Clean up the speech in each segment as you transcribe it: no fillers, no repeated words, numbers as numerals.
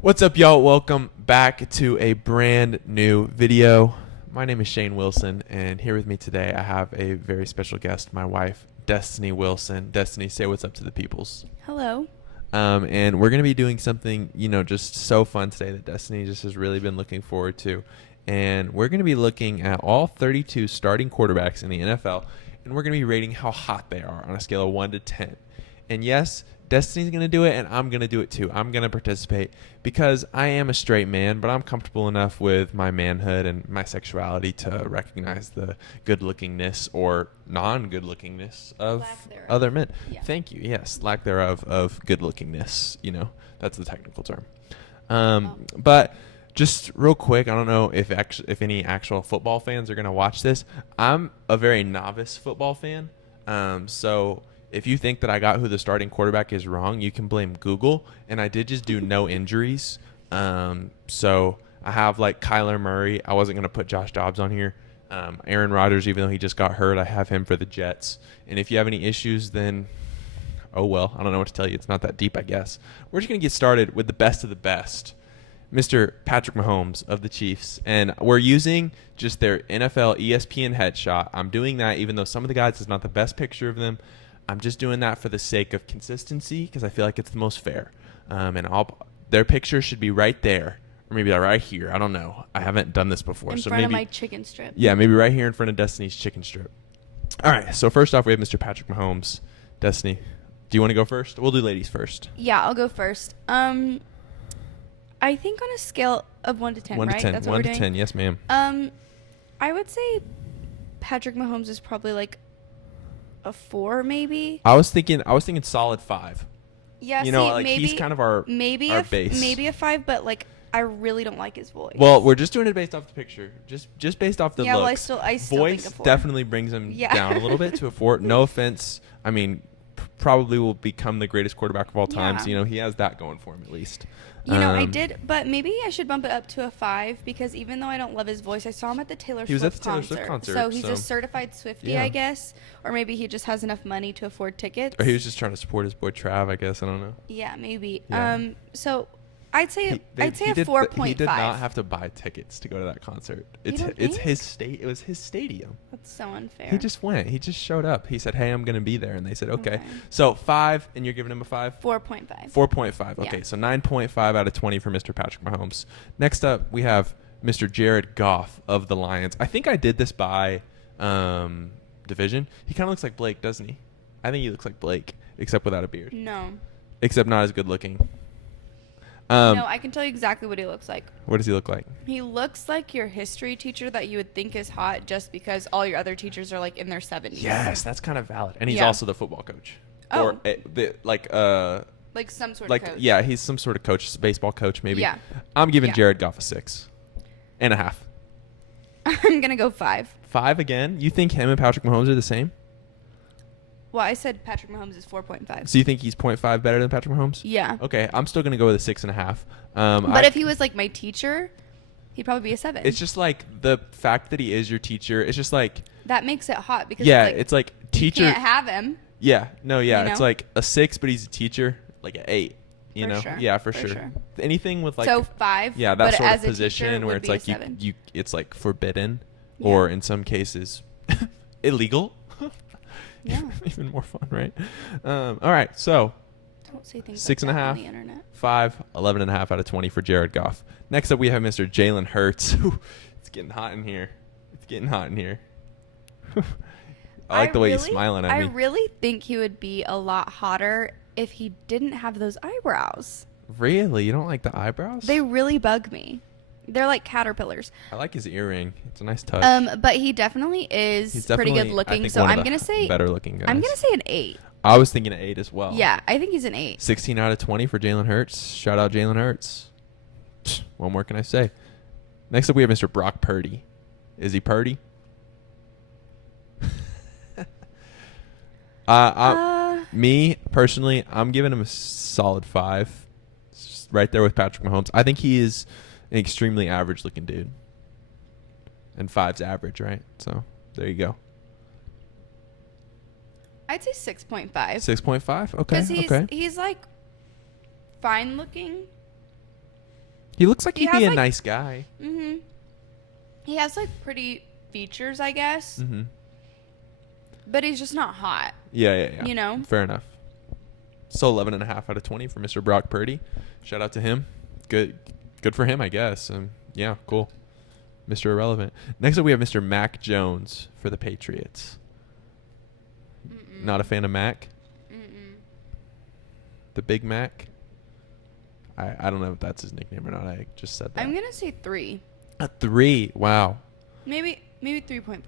What's up, y'all? Welcome back to a brand new video. My name is Shane Wilson, and here with me today I have a very special guest, my wife, Destiny Wilson. Destiny, say what's up to the peoples. Hello. And we're going to be doing something, just so fun today that Destiny just has really been looking forward to. And we're going to be looking at all 32 starting quarterbacks in the NFL, and we're going to be rating how hot they are on a scale of 1 to 10. And yes, Destiny's going to do it, and I'm going to do it too. I'm going to participate because I am a straight man, but I'm comfortable enough with my manhood and my sexuality to recognize the good-lookingness or non-good-lookingness of Lack thereof. other men. Yeah. Thank you. Yes, lack thereof of good-lookingness. That's the technical term. But just real quick, I don't know if any actual football fans are going to watch this. I'm a very novice football fan, so if you think that I got who the starting quarterback is wrong, you can blame Google. And I did just do no injuries. So I have like Kyler Murray. I wasn't going to put Josh Dobbs on here. Aaron Rodgers, even though he just got hurt, I have him for the Jets. And if you have any issues, then, oh well, I don't know what to tell you. It's not that deep, I guess. We're just going to get started with the best of the best. Mr. Patrick Mahomes of the Chiefs. And we're using just their NFL ESPN headshot. I'm doing that even though some of the guys is not the best picture of them. I'm just doing that for the sake of consistency because I feel like it's the most fair. Their picture should be right there or maybe right here. I don't know. I haven't done this before. In so front maybe, of my chicken strip. Yeah, maybe right here in front of Destiny's chicken strip. All right. So first off, we have Mr. Patrick Mahomes. Destiny, do you want to go first? We'll do ladies first. Yeah, I'll go first. I think on a scale of 1 to 10, 1 right? to 10. That's what 1 we're to doing? 10. Yes, ma'am. I would say Patrick Mahomes is probably like a 4 maybe. I was thinking solid 5. Yeah, maybe, he's kind of our base. Maybe a 5, but like I really don't like his voice. Well, we're just doing it based off the picture, just based off the yeah, looks. well, I still Voice think a 4. definitely brings him down a little bit to a 4. No offense. I mean, probably will become the greatest quarterback of all time. Yeah. So, he has that going for him at least. I did, but maybe I should bump it up to a 5 because even though I don't love his voice, I saw him at the Taylor He was Swift at the Taylor Swift concert, So he's so- a certified Swiftie, Yeah. I guess, or maybe he just has enough money to afford tickets. Or he was just trying to support his boy Trav, I guess. I don't know. Yeah, maybe. Yeah. So I'd say He a 4.5. He did not have to buy tickets to go to that concert. It's don't it's think? his state. It was his stadium. That's so unfair. He just went. He just showed up. He said, "Hey, I'm gonna be there," and they said, "Okay." Okay. So 5, and you're giving him a 5. 4.5. 4.5. Okay, Yeah. so 9.5 out of 20 for Mr. Patrick Mahomes. Next up, we have Mr. Jared Goff of the Lions. I think I did this by division. He kind of looks like Blake, doesn't he? I think he looks like Blake, except without a beard. No. Except not as good looking. No, I can tell you exactly what he looks like. What does he look like? He looks like your history teacher that you would think is hot just because all your other teachers are like in their 70s. Yes, that's kind of valid. And he's Yeah. also the football coach. Oh. Or Like some sort like of coach. yeah, he's some sort of coach, baseball coach maybe. Yeah. I'm giving Yeah. Jared Goff a 6.5. I'm going to go 5. 5 again? You think him and Patrick Mahomes are the same? Well, I said Patrick Mahomes is 4.5. So you think he's 0.5 better than Patrick Mahomes? Yeah. Okay, I'm still gonna go with a 6.5. But if he was like my teacher, he'd probably be a 7. it's just like the fact that he is your teacher. It's just like that makes it hot because yeah, it's like, it's like you teacher. can't have him. Yeah, no, yeah, You it's know? like a 6, but he's a teacher, like an 8. You For know, sure. yeah, for For sure. sure. Anything with like So 5. yeah, that but sort as of a position teacher where would it's be a like 7. you it's like forbidden, Yeah. or in some cases illegal. Yeah. Even more fun, right? All right, so Don't say things 6.5. like that on the internet. 5, 11.5 out of 20 for Jared Goff. Next up, we have Mr. Jalen Hurts. It's getting hot in here. I like the way he's smiling at I me. really think he would be a lot hotter if he didn't have those eyebrows. Really? You don't like the eyebrows? They really bug me. They're like caterpillars. I like his earring. It's a nice touch. But he definitely is He's pretty definitely, good I looking. think, So one of I'm the gonna say better looking guys. I'm gonna say an 8. I was thinking an 8 as well. Yeah, I think he's an 8. 16 out of 20 for Jalen Hurts. Shout out Jalen Hurts. What more can I say? Next up, we have Mr. Brock Purdy. Is he Purdy? Me personally, I'm giving him a solid 5. It's just right there with Patrick Mahomes. I think he is an extremely average looking dude. And 5's average, right? So there you go. I'd say 6.5. 6.5? Okay. Because Okay. he's like fine looking. He looks like He he'd has, be a like- nice guy. Mm-hmm. He has like pretty features, I guess, Mm-hmm. but he's just not hot. Yeah. You know? Fair enough. So 11.5 out of 20 for Mr. Brock Purdy. Shout out to him. Good for him, I guess. Yeah, cool. Mr. Irrelevant. Next up, we have Mr. Mac Jones for the Patriots. Mm-mm. Not a fan of Mac? Mm-mm. The Big Mac? I don't know if that's his nickname or not. I just said that. I'm gonna say 3. A 3. Wow. Maybe 3.5.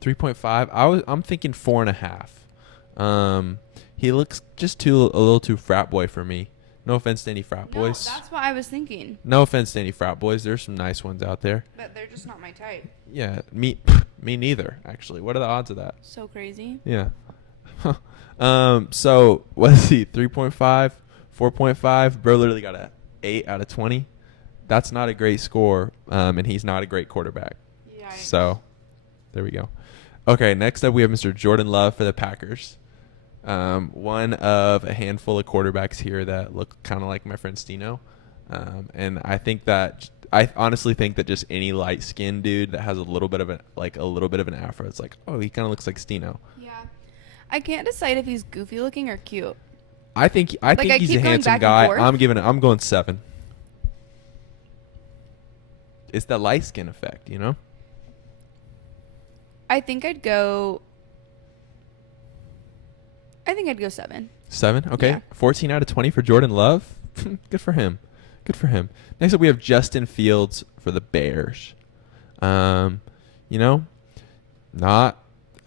3.5. I'm thinking 4.5. He looks just a little too frat boy for me. No offense to any frat No, boys. that's what I was thinking. No offense to any frat boys. There's some nice ones out there. But they're just not my type. Yeah, me neither. Actually, what are the odds of that? So crazy. Yeah. So what's he? 3.5, 4.5. Bro literally got a 8 out of 20. That's not a great score. And he's not a great quarterback. Yeah. So, there we go. Okay, next up we have Mr. Jordan Love for the Packers. One of a handful of quarterbacks here that look kind of like my friend Stino. And I honestly think that just any light-skinned dude that has a little bit of an afro, it's like, oh, he kind of looks like Stino. Yeah. I can't decide if he's goofy looking or cute. I think I he's keep a going handsome back and guy. forth. I'm going 7. It's the light skin effect, you know? I think I'd go 7. 7. Okay. Yeah. 14 out of 20 for Jordan Love. Good for him. Next up we have Justin Fields for the Bears. Not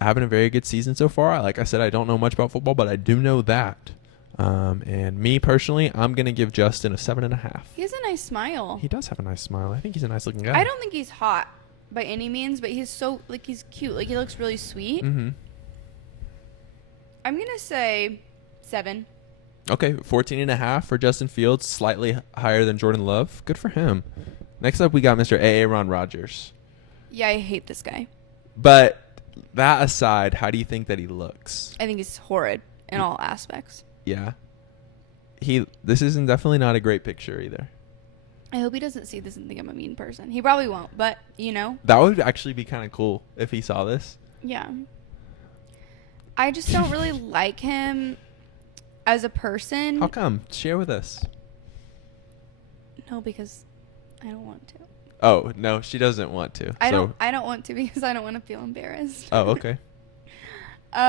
having a very good season so far. Like I said, I don't know much about football, but I do know that. And me personally, I'm going to give Justin a 7.5. He has a nice smile. He does have a nice smile. I think he's a nice looking guy. I don't think he's hot by any means, but he's he's cute. Like, he looks really sweet. Mm-hmm. I'm going to say 7. Okay, 14.5 for Justin Fields, slightly higher than Jordan Love. Good for him. Next up, we got Mr. Aaron Rodgers. Yeah, I hate this guy. But that aside, how do you think that he looks? I think he's horrid in all aspects. Yeah. This isn't definitely not a great picture either. I hope he doesn't see this and think I'm a mean person. He probably won't, but, That would actually be kind of cool if he saw this. Yeah. I just don't really like him as a person. How come? Share with us. No, because I don't want to. Oh, no, she doesn't want to. I don't want to because I don't want to feel embarrassed. Oh, okay.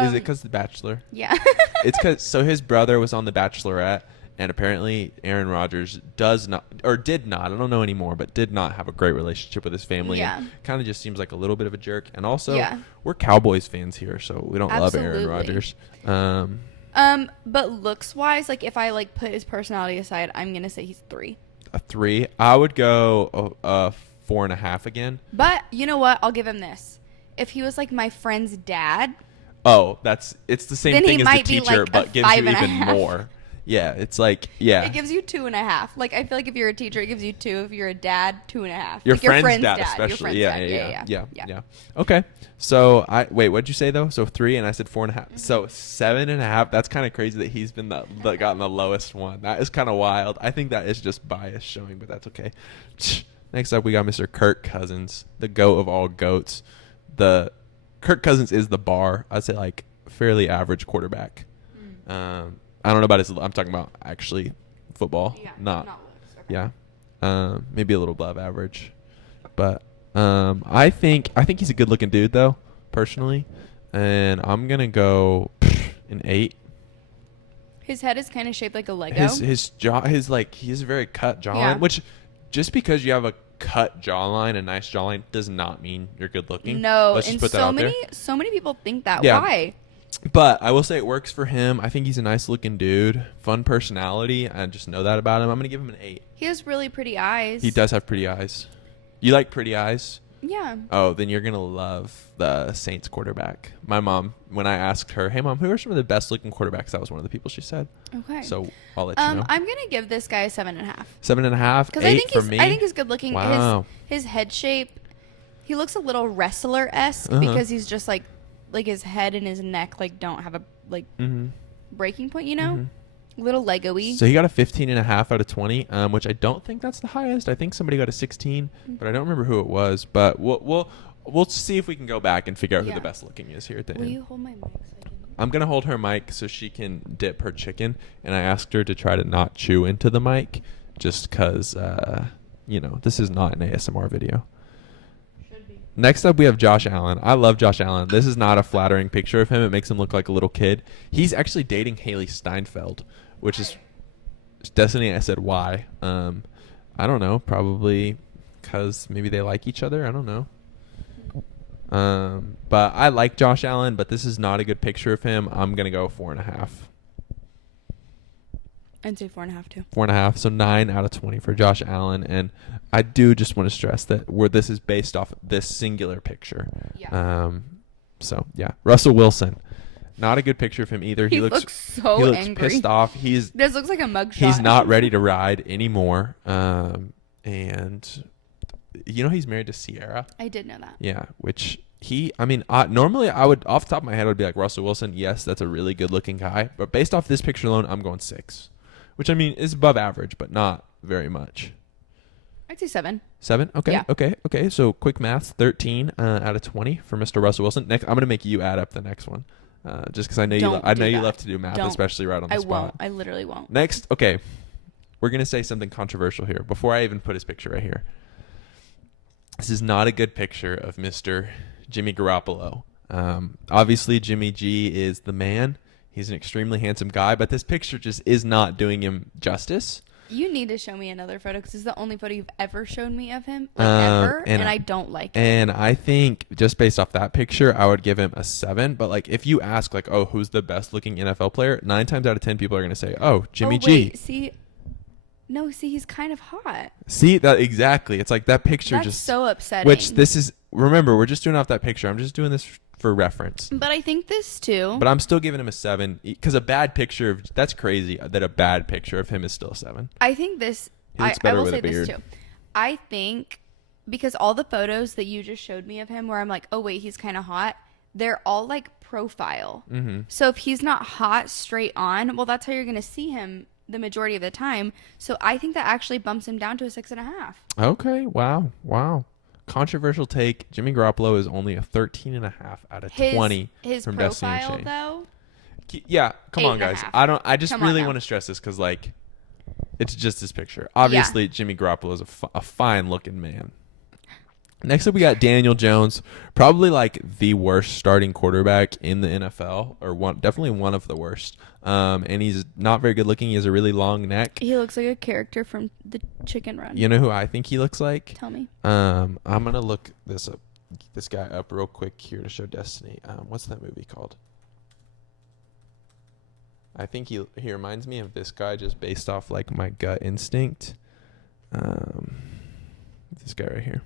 Is it because The Bachelor? Yeah. It's because his brother was on The Bachelorette, and apparently Aaron Rodgers did not, I don't know anymore, but did not have a great relationship with his family. Yeah. Kind of just seems like a little bit of a jerk. And also, Yeah. we're Cowboys fans here, so we don't love Aaron Absolutely. Rodgers. But looks wise, like if I put his personality aside, I'm gonna say he's 3. A 3. I would go 4.5 again. But you know what? I'll give him this. If he was like my friend's dad, Oh, it's the same Then he thing as the might be, teacher, like, a but gives you 5.5. even more. Yeah, it's like, yeah. it gives you 2.5. Like, I feel like if you're a teacher, it gives you 2. If you're a dad, 2.5. Your Like, friend's dad, Your especially. friend's Yeah, dad. yeah. Okay. So wait, what'd you say though? So 3, and I said 4.5. Mm-hmm. So 7.5. That's kind of crazy that he's been gotten the lowest one. That is kind of wild. I think that is just bias showing, but that's okay. Next up, we got Mr. Kirk Cousins, the goat of all goats. Kirk Cousins is the bar. I'd say fairly average quarterback. I don't know about I'm talking about actually football. Yeah, not looks. Okay. yeah. Maybe a little above average, but I think he's a good looking dude though, personally, and I'm gonna go an 8. His head is kind of shaped like a Lego. His jaw, he has a very cut jawline, Yeah. which just because you have a cut jawline, a nice jawline, does not mean you're good looking. No, Let's just and put that out there. so many people think that. Yeah. Why? But I will say it works for him. I think he's a nice looking dude, fun personality. I just know that about him. I'm gonna give him an 8. He has really pretty eyes. He does have pretty eyes. You like pretty eyes? Yeah. Oh, then you're gonna love the Saints quarterback. My mom, when I asked her, "Hey mom, who are some of the best looking quarterbacks?" That was one of the people she said. Okay. So I'll let you know. I'm gonna give this guy a 7.5 7.5, because 8 I think for me. I think he's good looking. Wow. His head shape, he looks a little wrestler esque Uh-huh. because he's just like his head and his neck don't have a Mm-hmm. breaking point. You know. Mm-hmm. Little Lego-y. So he got a 15.5 out of 20, which I don't think that's the highest. I think somebody got a 16, but I don't remember who it was. But we'll see if we can go back and figure out who Yeah. the best looking is here at the Will end. you hold my mic so I can... I'm gonna hold her mic so she can dip her chicken, and I asked her to try to not chew into the mic, just cause this is not an ASMR video. Should be. Next up, we have Josh Allen. I love Josh Allen. This is not a flattering picture of him. It makes him look like a little kid. He's actually dating Haley Steinfeld, which is Destiny. I said why. I don't know. Probably because maybe they like each other. I don't know. But I like Josh Allen, but this is not a good picture of him. I'm gonna go 4.5. I'd say 4.5 too. 4.5. So 9 out of 20 for Josh Allen. And I do just want to stress that this is based off this singular picture. Yeah. So yeah, Russell Wilson, not a good picture of him either. He looks so he looks angry. pissed off. This looks like a mugshot. He's not ready to ride anymore. And he's married to Sierra. I did know that. Yeah, which normally I would, off the top of my head, I would be like, Russell Wilson, yes, that's a really good looking guy. But based off this picture alone, I'm going 6, which is above average, but not very much. I'd say 7. 7? Okay, Yeah. okay. So quick math, 13 out of 20 for Mr. Russell Wilson. Next, I'm going to make you add up the next one. Just because I know Don't you do that. love to do math, Don't. especially right on the I spot. won't. I literally won't. Next, okay, we're going to say something controversial here before I even put his picture right here. This is not a good picture of Mr. Jimmy Garoppolo. Obviously, Jimmy G is the man. He's an extremely handsome guy, but this picture just is not doing him justice. You need to show me another photo because it's the only photo you've ever shown me of him, ever, and I don't like it. And I think just based off that picture, I would give him a 7. But like, if you ask, like, oh, who's the best looking NFL player? 9 times out of 10 people are going to say, oh, Jimmy G. See, he's kind of hot. See that exactly? It's like that picture That's just so upsetting. Which this is. Remember, we're just doing off that picture. I'm just doing this for reference. But I think this too. But I'm still giving him a 7 because a bad picture that's crazy that a bad picture of him is still a 7. I think this. He looks I better will with say a beard. this too. I think because all the photos that you just showed me of him, where I'm like, oh wait, he's kind of hot. They're all like profile. Mm-hmm. So if he's not hot straight on, well, that's how you're gonna see him the majority of the time. So I think that actually bumps him down to a 6.5. Okay. Wow. Controversial take. Jimmy Garoppolo is only a 13.5 out of 20 His from Destiny and profile Shane. though. Yeah, come on, guys. 8.5. I just Come on really now. want to stress this because like, it's just his picture. Obviously, Jimmy Garoppolo is a fine looking man. Next up, we got Daniel Jones, probably like the worst starting quarterback in the NFL, or definitely one of the worst. And he's not very good looking. He has a really long neck. He looks like a character from the Chicken Run. You know who I think he looks like? Tell me. I'm gonna look this guy up real quick here to show Destiny. What's that movie called? I think he reminds me of this guy just based off like my gut instinct. This guy right here.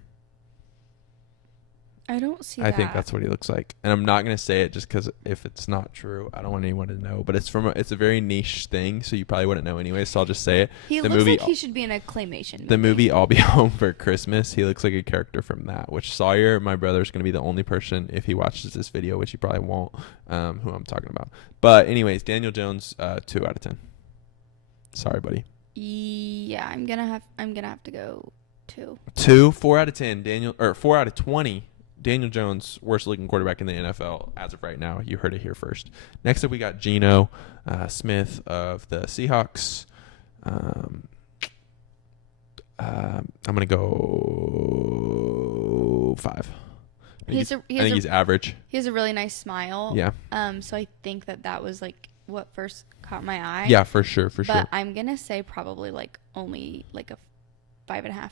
I don't see I that. think that's what he looks like, and I'm not gonna say it just because if it's not true, I don't want anyone to know. But it's a very niche thing, so you probably wouldn't know anyway. So I'll just say it. He The looks movie- like he should be in a claymation movie. The movie I'll Be Home for Christmas, he looks like a character from that. Which Sawyer, my brother, is gonna be the only person if he watches this video, which he probably won't, who I'm talking about. But anyways, Daniel Jones, 2 out of 10. Sorry, buddy. Yeah, I'm gonna have to go 2. 4 out of 10. 4 out of 20. Daniel Jones, worst looking quarterback in the NFL as of right now. You heard it here first. Next up, we got Geno Smith of the Seahawks. I'm gonna go 5. I think he's average. He has a really nice smile. Yeah. So I think that was like what first caught my eye. Yeah, for sure. But I'm gonna say probably like only like a 5.5.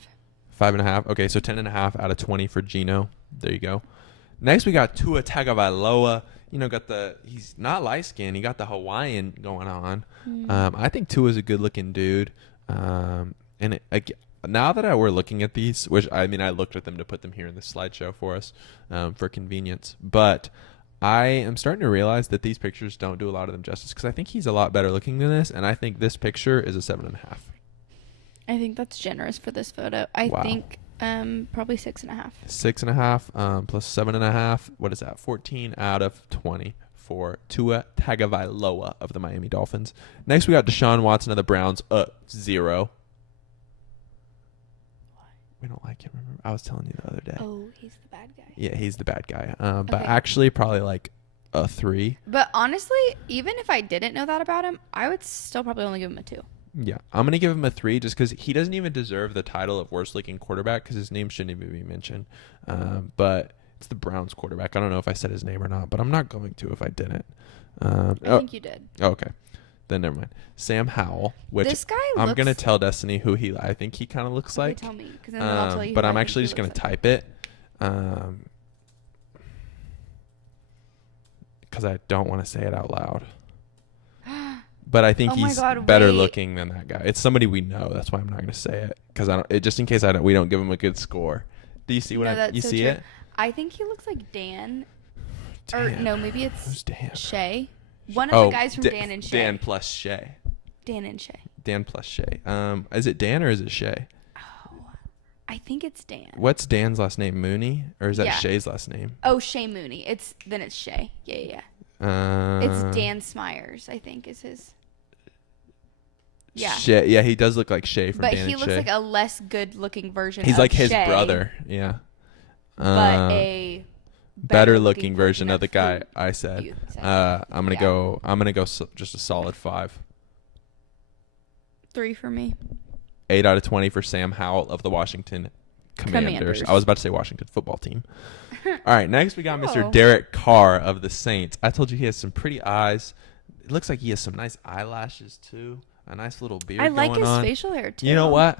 5.5. Okay, so 10.5 out of 20 for Geno. There you go. Next, we got Tua Tagovailoa. He's not light skinned. He got the Hawaiian going on. I think Tua's a good looking dude. Now that we're looking at these, which I looked at them to put them here in the slideshow for us for convenience, but I am starting to realize that these pictures don't do a lot of them justice because I think he's a lot better looking than this, and I think this picture is a 7.5. I think that's generous for this photo. I Wow. think probably 6.5. 6.5 plus 7.5. What is that? 14 out of 20 for Tua Tagovailoa of the Miami Dolphins. Next, we got Deshaun Watson of the Browns, 0. We don't like him. Remember, I was telling you the other day. Oh, he's the bad guy. Yeah, he's the bad guy. But Okay. actually, probably like a 3. But honestly, even if I didn't know that about him, I would still probably only give him a 2. Yeah, I'm gonna give him a 3 just because he doesn't even deserve the title of worst looking quarterback because his name shouldn't even be mentioned. But it's the Browns quarterback. I don't know if I said his name or not, but I'm not going to if I didn't. I think you did. Okay, then never mind. Sam Howell, which This guy I'm looks... gonna tell Destiny who I think he kind of looks Okay, like. tell me, because then I'll tell you. But who I'm I actually think just he gonna looks like. type it, because I don't want to say it out loud. But I think Oh my he's God, better wait. looking than that guy. It's somebody we know. That's why I'm not gonna say it because just in case we don't give him a good score. Do you see what No, I? that's You so see true. it? I think he looks like Dan. Or Dan. no, maybe Who's it's Dan? Shay. One of the guys from Dan and Shay. Dan plus Shay. Dan and Shay. Dan plus Shay. Is it Dan or is it Shay? Oh, I think it's Dan. What's Dan's last name? Mooney, or is that Yeah. Shay's last name? Oh, Shay Mooney. It's Shay. Yeah. Uh, It's Dan Smyers, I think, is his. Yeah. Shay, yeah, he does look like Shay from But Dan he and looks Shay. like a less good-looking version. He's of like his Shay, brother. Yeah. but a better looking version of the guy who I said. you said. I'm gonna Yeah. go. I'm gonna go just a solid 5. 3 for me. 8 out of 20 for Sam Howell of the Washington Commanders. I was about to say Washington football team. All right, next we got Mr. Oh. Derek Carr of the Saints. I told you he has some pretty eyes. It looks like he has some nice eyelashes too. A nice little beard I like going his on. facial hair too. You know what?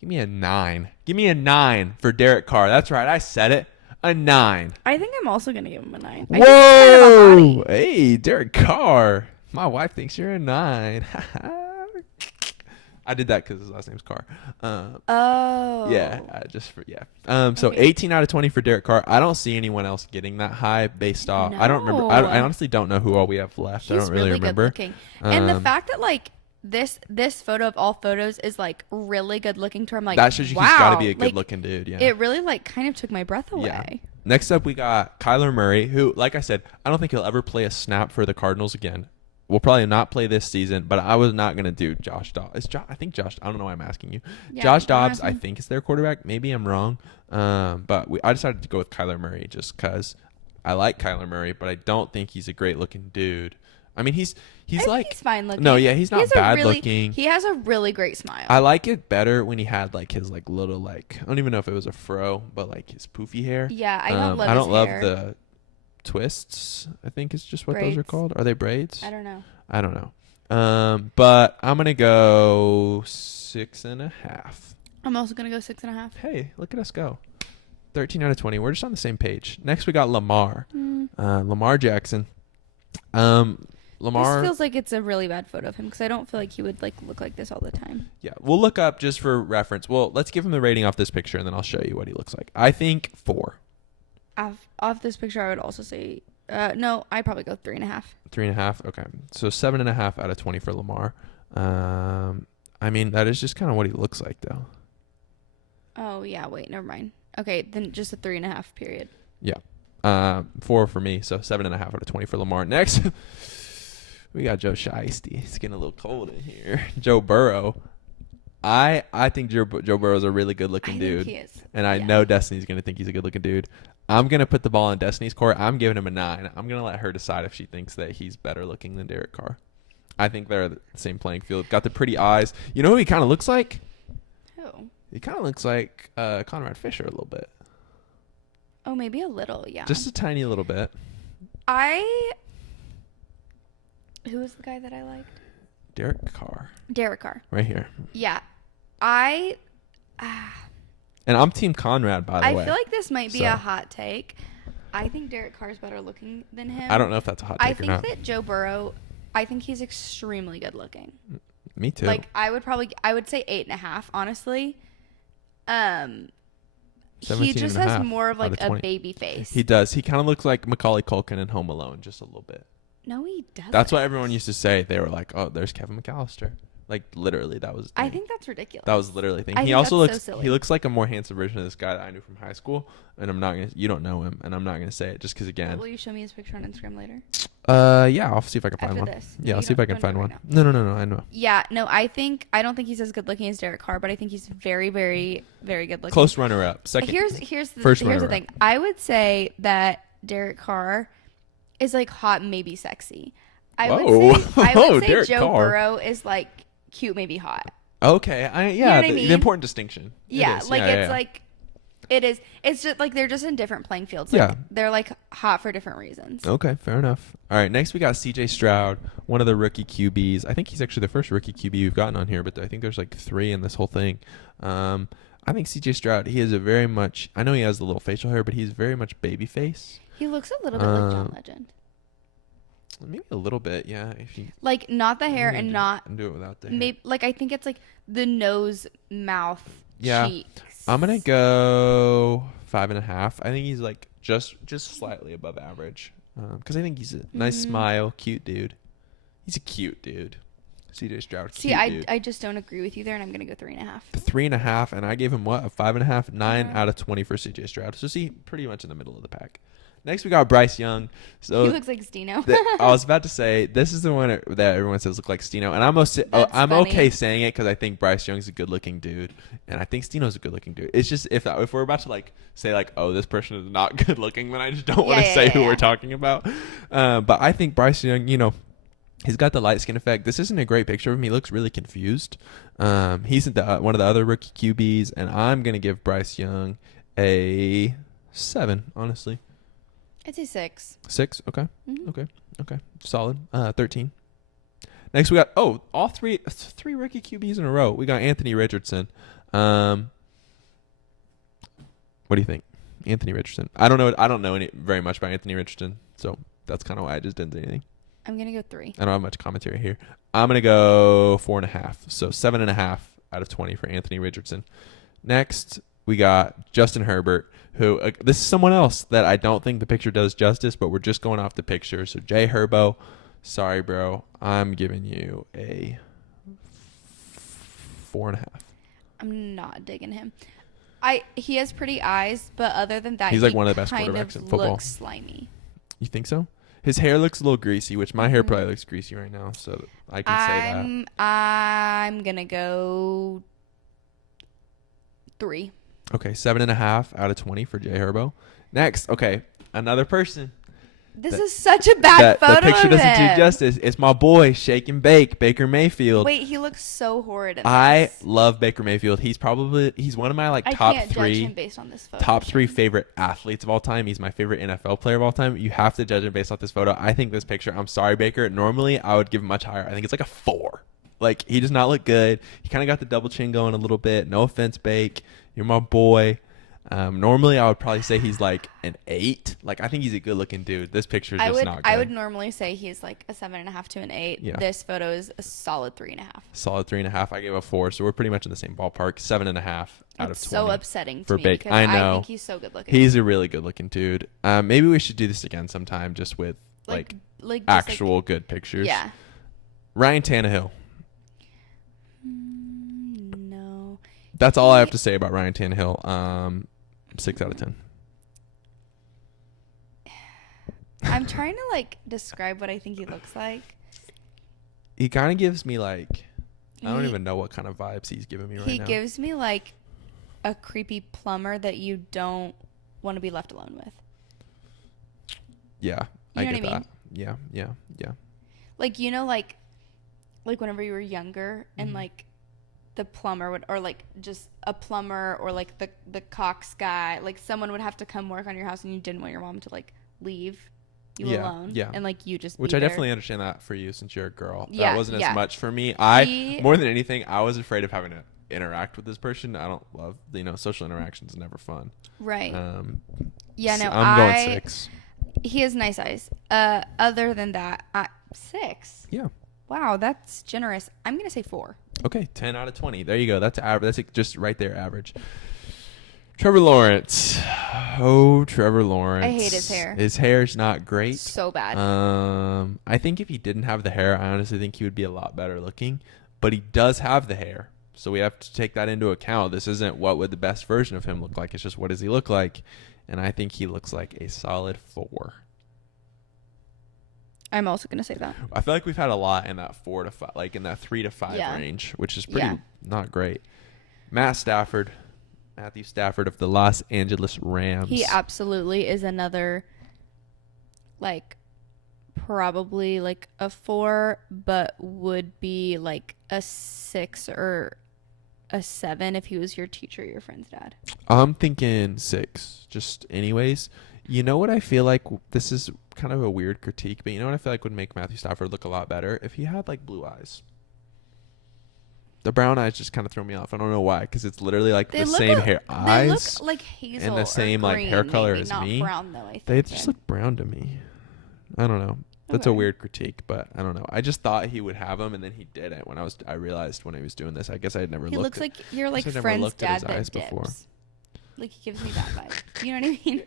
Give me a 9. Give me a 9 for Derek Carr. That's right. I said it. A 9. I think I'm also gonna give him a 9. I think he's kind of a Whoa! hottie. Hey, Derek Carr. My wife thinks you're a 9. I did that because his last name's Carr. Oh. Yeah, So Okay. 18 out of 20 for Derek Carr. I don't see anyone else getting that high based off. I don't remember. I No. honestly don't know who all we have left. I He's don't really remember. good looking. And the Um, fact that like this photo of all photos is like really good looking to him, like that shows you wow, he's got to be a like, good looking dude. Yeah. It really like kind of took my breath away. Yeah. Next up, we got Kyler Murray, who, like I said, I don't think he'll ever play a snap for the Cardinals again. We'll probably not play this season, but I was not going to do Josh Dobbs. I don't know why I'm asking you. Yeah, Josh don't Dobbs, ask I me. think, is their quarterback. Maybe I'm wrong. But I decided to go with Kyler Murray just because I like Kyler Murray, but I don't think he's a great looking dude. I mean, he's I think like, he's fine looking. no, yeah, he's He not has a bad really- looking. He has a really great smile. I like it better when he had like his like little like I don't even know if it was a fro, but like his poofy hair. Yeah, I don't love I don't his love hair. the twists. I think is just what those are Braids. called. Are they braids? I don't know. I don't know. But I'm gonna go 6.5. I'm also gonna go 6.5. Hey, look at us go. 13 out of 20. We're just on the same page. Next we got Lamar. Lamar Jackson. Lamar. This feels like it's a really bad photo of him because I don't feel like he would like look like this all the time. Yeah, we'll look up just for reference. Well, let's give him the rating off this picture, and then I'll show you what he looks like. I think 4. Off this picture, I would also say no. I'd probably go 3.5. 3.5. Okay, so 7.5 out of 20 for Lamar. I mean, that is just kind of what he looks like, though. Oh yeah, wait, never mind. Okay, then just a 3.5 period. Yeah, 4 for me, so 7.5 out of 20 for Lamar. Next, we got Joe Shiesty. It's getting a little cold in here. Joe Burrow. I think Joe Burrow's a really good looking I dude, think he is. and I Yeah. know Destiny's gonna think he's a good looking dude. I'm gonna put the ball in Destiny's court. I'm giving him a 9. I'm gonna let her decide if she thinks that he's better looking than Derek Carr. I think they're the same playing field. Got the pretty eyes. You know who he kind of looks like? Who? He kind of looks like Conrad Fisher a little bit. Oh, maybe a little. Yeah. Just a tiny little bit. Who was the guy that I liked? Derek Carr. Derek Carr. Right here. Yeah. And I'm Team Conrad, by the way. I feel like this might be So. a hot take. I think Derek Carr is better looking than him. I don't know if that's a hot I take or think not. that Joe Burrow, I think he's extremely good looking. Me too. Like I would say 8.5, honestly. He 17 just and a has half more of out like of a 20. baby face. He does. He kind of looks like Macaulay Culkin in Home Alone, just a little bit. No, he doesn't. That's what everyone used to say. They were like, "Oh, there's Kevin McAllister." Like literally, that was. The I thing. think that's ridiculous. That was literally the thing. I He think also that's looks. so silly. He looks like a more handsome version of this guy that I knew from high school, and I'm not gonna. You don't know him, and I'm not gonna say it just because again. Will you show me his picture on Instagram later? Yeah, I'll see if I can find After one. this. Yeah, No, I'll you see if I don't- can don't do find it one. right No, I know. Yeah, no, I don't think he's as good looking as Derek Carr, but I think he's very, very, very good looking. Close runner up. Second. Here's the first here's the runner-up. thing. I would say that Derek Carr is like hot, maybe sexy. I Whoa. would say Whoa, Derek Joe Carr. Burrow is like cute, maybe hot. Okay. know Yeah. what I The mean? important distinction. It Yeah, is. like Yeah, it's yeah. like it is. It's just like they're just in different playing fields. Like, Yeah. they're like hot for different reasons. Okay, fair enough. All right, next we got C.J. Stroud, one of the rookie QBs. I think he's actually the first rookie QB we've gotten on here, but I think there's like 3 in this whole thing. I think C.J. Stroud, he is a very much. I know he has the little facial hair, but he's very much baby face. He looks a little bit like John Legend. Maybe a little bit, yeah. If you Like not the hair and not do it without the hair. maybe like I think it's like the nose, mouth, Yeah. cheeks. I'm gonna go 5.5. I think he's like just slightly above average, because I think he's a nice Mm-hmm. smile, cute dude. He's a cute dude. C.J. Stroud, See, cute I dude. I just don't agree with you there, and I'm gonna go 3.5. 3.5, and I gave him what, a 5.5, 9 Mhm. out of 20 for C.J. Stroud. So see, pretty much in the middle of the pack. Next we got Bryce Young. So He looks like Stino. I was about to say this is the one that everyone says look like Stino, and I'm That's I'm funny. okay saying it because I think Bryce Young's a good looking dude, and I think Stino's a good looking dude. It's just if we're about to like say like, oh, this person is not good looking, then I just don't want to Yeah, say yeah, who yeah. we're talking about. But I think Bryce Young, he's got the light skin effect. This isn't a great picture of him. He looks really confused. He's one of the other rookie QBs, and I'm gonna give Bryce Young a 7. Honestly, I'd say 6. 6. Okay. Mhm. Okay. Solid. 13. Next we got all three rookie QBs in a row. We got Anthony Richardson. What do you think? Anthony Richardson. I don't know very much about Anthony Richardson, so that's kind of why I just didn't say anything. I'm gonna go 3. I don't have much commentary here. I'm gonna go 4.5. So 7.5 out of 20 for Anthony Richardson. Next we got Justin Herbert, who this is someone else that I don't think the picture does justice, but we're just going off the picture. So Jay Herbo, sorry bro, I'm giving you a 4.5. I'm not digging him. He has pretty eyes, but other than that, He's like he one of the best kind quarterbacks of in football. looks slimy. You think so? His hair looks a little greasy, which my hair Mhm. probably looks greasy right now, so I can say that. I'm gonna go 3. Okay, 7.5 out of 20 for Jay Herbo. Next, okay, another person This That- is such a bad that photo the picture of doesn't him. do justice. It's my boy, Shake and Bake, Baker Mayfield. Wait, he looks so horrid in I this. love Baker Mayfield. He's one of my I top can't judge three him based on this photo. top 3 favorite athletes of all time. He's my favorite NFL player of all time. You have to judge him based off this photo. I think this picture, I'm sorry, Baker. Normally, I would give him much higher. I think it's like a 4. Like, he does not look good. He kind of got the double chin going a little bit. No offense, Bake. You're my boy. Normally, I would probably say he's like an 8. Like, I think he's a good-looking dude. This picture is just not good. I would normally say he's like a 7.5 to an 8. Yeah. This photo is a solid 3.5. Solid 3.5. I gave a 4, so we're pretty much in the same ballpark. 7.5 out It's of 20. so upsetting for to me Bake. because I I know. think he's so good looking. He's a really good-looking dude. Maybe we should do this again sometime, just with like just, actual good pictures. yeah. Ryan Tannehill. No. That's all I have to say about Ryan Tannehill. 6 out of 10. I'm trying to like describe what I think he looks like. He kind of gives me like, I don't He- even know what kind of vibes he's giving me right He now. gives me like a creepy plumber that you don't want to be left alone with. Yeah, You I know get what I that. Yeah. Like like whenever you were younger and like the plumber would, or like just a plumber or like the Cox guy, like someone would have to come work on your house and you didn't want your mom to like leave you Yeah, alone. yeah. And like you just Which be I there. definitely understand that for you since you're a girl. Yeah, That wasn't yeah. as much for me. He- More than anything, I was afraid of having to interact with this person. I don't love, social interactions is never fun. Right. Yeah, no, I'm going 6. He has nice eyes. Other than that, 6. Yeah. Wow, that's generous. I'm gonna say 4. Okay, 10 out of 20. There you go. That's average. That's just right there, average. Trevor Lawrence. Oh, Trevor Lawrence. I hate his hair. His hair's not great. So bad. I think if he didn't have the hair, I honestly think he would be a lot better looking. but he does have the hair. So we have to take that into account. This isn't what would the best version of him look like. It's just what does he look like? And I think he looks like a solid 4. I'm also going to say that. I feel like we've had a lot in that 4 to 5, like in that 3 to 5 Yeah. range, which is pretty not great. Matthew Stafford of the Los Angeles Rams. He absolutely is another, like, probably like a 4, but would be like a 6 or a 7 if he was your teacher, your friend's dad. I'm thinking 6, just anyways. You know what I feel like? This is kind of a weird critique, but you know what I feel like would make Matthew Stafford look a lot better? If he had, like, blue eyes. The brown eyes just kind of throw me off. I don't know why, because it's literally, like, the same hair eyes. They look like hazel and the same, like, hair color as not me. Brown, though, I think. They just look brown to me. I don't know. That's a Okay. weird critique, but I don't know. I just thought he would have them, and then he didn't. I realized when he was doing this. I guess I had never He looked. looks like your like I'd never friend's looked at dad his that eyes dips. before. Like he gives me that vibe. You know what I mean?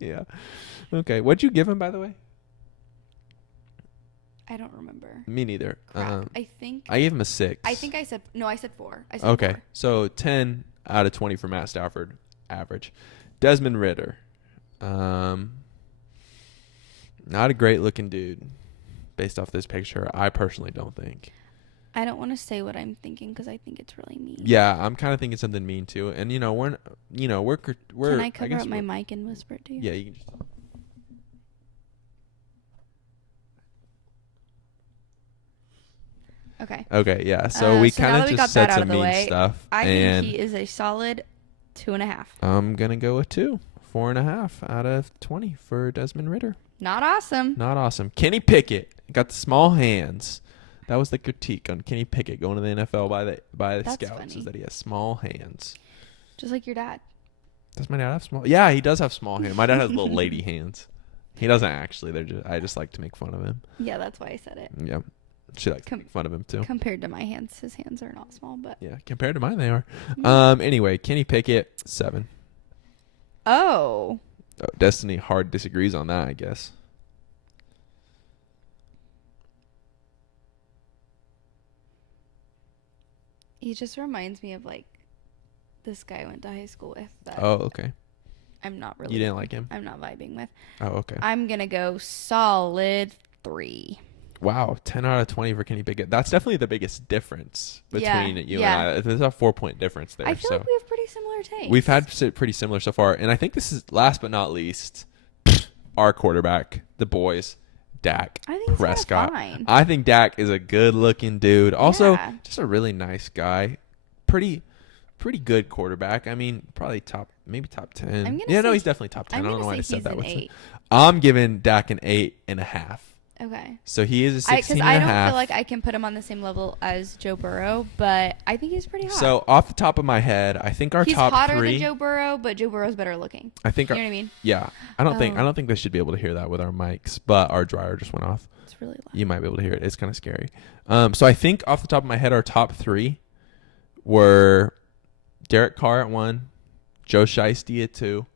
Yeah. Okay. What'd you give him, by the way? I don't remember. Me neither. Crap. I think I gave him a 6. I said no. I said 4. I said Okay. 4. So 10 out of 20 for Matt Stafford, average. Desmond Ridder. Not a great looking dude based off this picture. I personally don't think. I don't want to say what I'm thinking because I think it's really mean. Yeah, I'm kind of thinking something mean too. And we're Can I cover guess up my we're- mic and whisper it to you? Yeah, you can just. Okay. Okay, yeah. So we so now kind that of we just got that said out some of the mean way, stuff, I and think he is a solid 2.5. I'm gonna go with 2, 4.5 out of 20 for Desmond Ridder. Not awesome. Not awesome. Kenny Pickett got the small hands. That was the critique on Kenny Pickett going to the NFL by the That's scouts, funny. is that he has small hands. Just like your dad. Does my dad have small? Yeah, he does have small hands. My dad has little lady hands. He doesn't actually. I just like to make fun of him. Yeah, that's why I said it. Yeah, she likes to make fun of him too. Compared to my hands, his hands are not small, but Yeah, compared to mine, they are. Mm. Anyway, Kenny Pickett 7. Oh, Destiny hard disagrees on that, I guess. he just reminds me of like this guy I went to high school with that Oh, okay. I'm not really. You didn't like him? I'm not vibing with. Oh, okay. I'm gonna go solid 3. Wow, 10 out of 20 for Kenny Pickett. That's definitely the biggest difference between you yeah. and I. There's a 4-point difference there. I feel so like we have pretty similar tastes. we've had pretty similar so far. And I think this is, last but not least, our quarterback, the boys, Dak I think it's kinda Prescott. fine. I think Dak is a good-looking dude. Also, Yeah. just a really nice guy. Pretty good quarterback. I mean, probably maybe top 10. I'm gonna Yeah, no, say- he's definitely top 10. I'm I don't know gonna why I say said he's that. an What's it? 8. I'm giving Dak an 8.5. Okay. So he is a 16 Because and I a don't half. feel like I can put him on the same level as Joe Burrow, but I think he's pretty hot. So off the top of my head, I think our he's top hotter 3. than Joe Burrow, but Joe Burrow's better looking. I think You know what I mean? yeah. I don't Oh. think they should be able to hear that with our mics, but our dryer just went off. It's really loud. You might be able to hear it. It's kind of scary. So I think off the top of my head, our top 3 were Derek Carr at 1, Joe Shiesty at 2,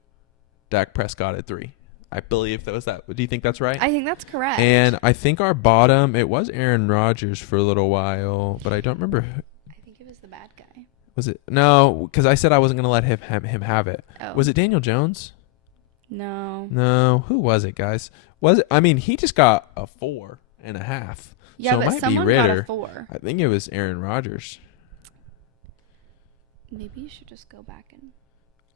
Dak Prescott at 3. I believe that was that. Do you think that's right? I think that's correct. And I think our bottom, it was Aaron Rodgers for a little while, but I don't remember. I think it was the bad guy. Was it? No, because I said I wasn't going to let him have it. Oh. Was it Daniel Jones? No. No. Who was it, guys? Was it? I mean, he just got a 4.5. Yeah, so it but might be someone Ritter. got a 4. I think it was Aaron Rodgers. Maybe you should just go back and.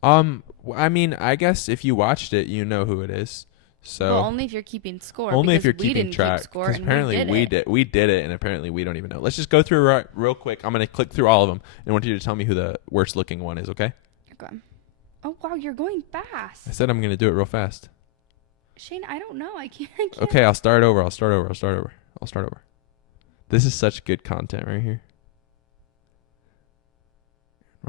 I mean, I guess if you watched it, you know who it is. So Well, only if you're keeping score. only if because you're we keeping didn't track. Keep score, Because and apparently we did it, and apparently we don't even know. Let's just go through real quick. I'm gonna click through all of them, and I want you to tell me who the worst looking one is. Okay? Okay. Oh wow, you're going fast, I said I'm gonna do it real fast. Shane. I don't know. I can't. Okay, I'll start over. This is such good content right here.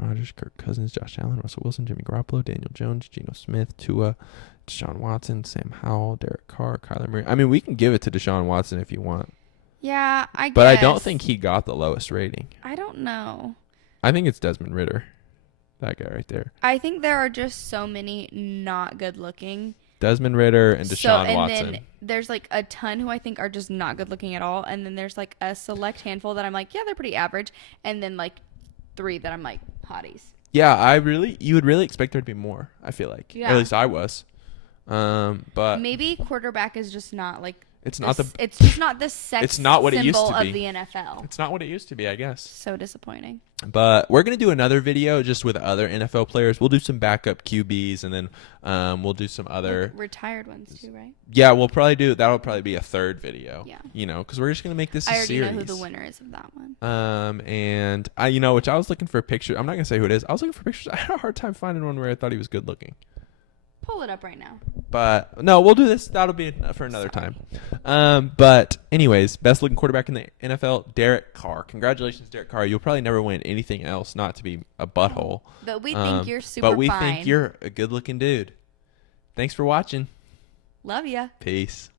Rodgers, Kirk Cousins, Josh Allen, Russell Wilson, Jimmy Garoppolo, Daniel Jones, Geno Smith, Tua, Deshaun Watson, Sam Howell, Derek Carr, Kyler Murray. I mean, we can give it to Deshaun Watson if you want. Yeah, I guess. But I don't think he got the lowest rating. I don't know. I think it's Desmond Ridder. That guy right there. I think there are just so many not good looking Desmond Ritter and Deshaun and Watson. then there's like a ton who I think are just not good looking at all, and then there's like a select handful that I'm like, yeah, they're pretty average, and then like 3 that I'm like hotties. Yeah, you would really expect there to be more. I feel like, Yeah. or at least I was. But Maybe quarterback is just not like it's not it's just not the sex It's not what it used symbol to be. of the NFL. It's not what it used to be, I guess. So disappointing. But we're gonna do another video just with other NFL players. We'll do some backup QBs, and then we'll do some other Like retired ones too, right? Yeah, that'll probably be a third video. Yeah. Because we're just gonna make this a I already series. know who the winner is of that one. And which I was looking for pictures. I'm not gonna say who it is. I was looking for pictures. I had a hard time finding one where I thought he was good looking. Pull it up right now. But no, we'll do this. That'll be for another time. But anyways, best looking quarterback in the NFL, Derek Carr. Congratulations, Derek Carr. You'll probably never win anything else, not to be a butthole. But we think you're super But we fine. think you're a good looking dude. Thanks for watching. Love ya. Peace.